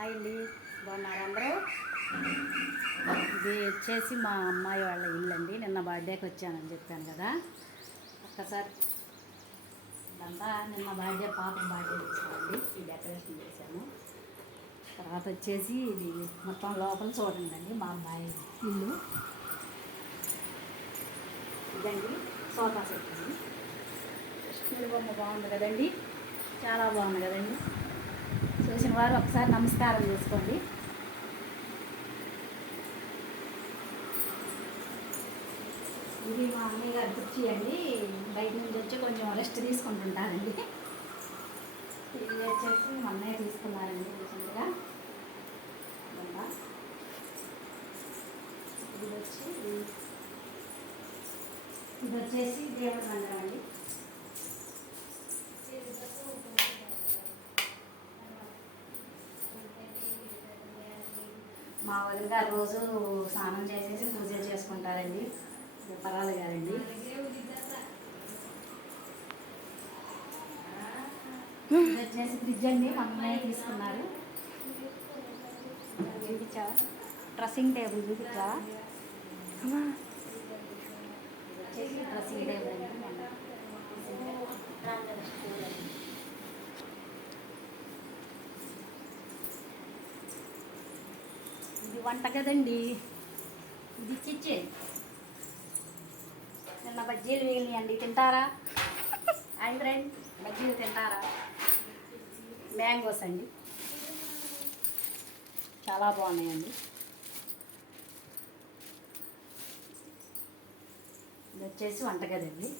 Hi అండి, బాగున్నారు అందరూ? ఇది వచ్చేసి మా అమ్మాయి వాళ్ళ ఇల్లు అండి. నిన్న బర్త్డేకి వచ్చానని చెప్పాను కదా. ఒక్కసారి ఇదంతా నిన్న బర్త్డే, పాప బర్త్డే వచ్చానండి. ఈ డెకరేషన్ చేశాను. తర్వాత వచ్చేసి ఇది మొత్తం లోపల చూడండి అండి, మా అమ్మాయి ఇల్లు ఇదండి. సోఫా సెట్ అండి. కృష్ణుడి బొమ్మ బాగుంది కదండి, చాలా బాగుంది కదండి. చూసిన వారు ఒకసారి నమస్కారం చేసుకోండి. ఇది మా అన్నయ్య గారి కుర్చీ అండి. బయట నుంచి వచ్చి కొంచెం రెస్ట్ తీసుకుంటుంటారండి. ఇది వచ్చేసి మా అన్నయ్య తీసుకున్నారండి రీసెంట్గా. ఇది వచ్చేసి దేవుడు మందిరం అండి. మా వదిన గారు రోజు స్నానం చేసేసి పూజలు చేసుకుంటారండి. పరాలు గారండి. ఇది వచ్చేసి ఫ్రిడ్జ్ అండి, మా అమ్మాయి తీసుకున్నారు. చూపించావా? డ్రెస్సింగ్ టేబుల్ చూపించావా? వచ్చేసి డ్రెస్సింగ్ టేబుల్ అండి. ఇది వంట కదండి, ఇది కిచెన్. నిన్న బజ్జీలు వేయాలండి, తింటారా? హాయ్ ఫ్రెండ్, బజ్జీలు తింటారా? మ్యాంగోస్ అండి, చాలా బాగున్నాయండి. ఇది వచ్చేసి వంటగది అండి.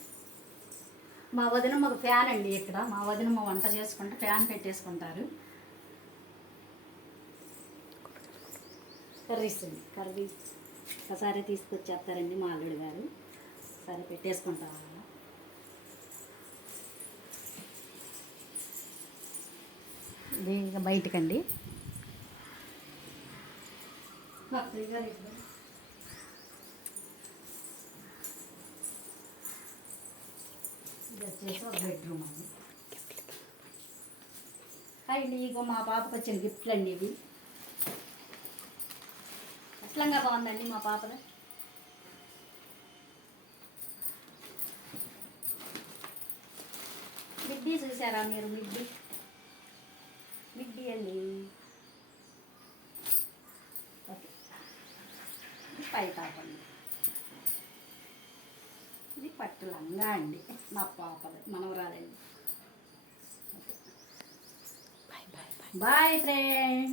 మా వదిన మాకు ఫ్యాన్ అండి. ఇక్కడ మా వదిన మా వంట చేసుకుంటే ఫ్యాన్ పెట్టేసుకుంటారు. కర్రీస్ అండి, కర్రీస్ ఒకసారి తీసుకొచ్చేస్తారండి మా అల్లుడు గారు. ఒకసారి పెట్టేసుకుంటాం. ఇది ఇంకా బయటకండి. ఇది వచ్చేసి ఒక బెడ్రూమ్ అండి. అండి ఇగో మా పాపకు వచ్చిన గిఫ్ట్లు అండి ఇవి. అట్లంగా బాగుందండి మా పాపది. మిడ్డీ చూసారా మీరు? మిడ్డీ అండి. ఓకే, ఇది పై తాపండి. ఇది పట్టు లంగా అండి, మా పాపది, మనవరాలండి. Boy friend.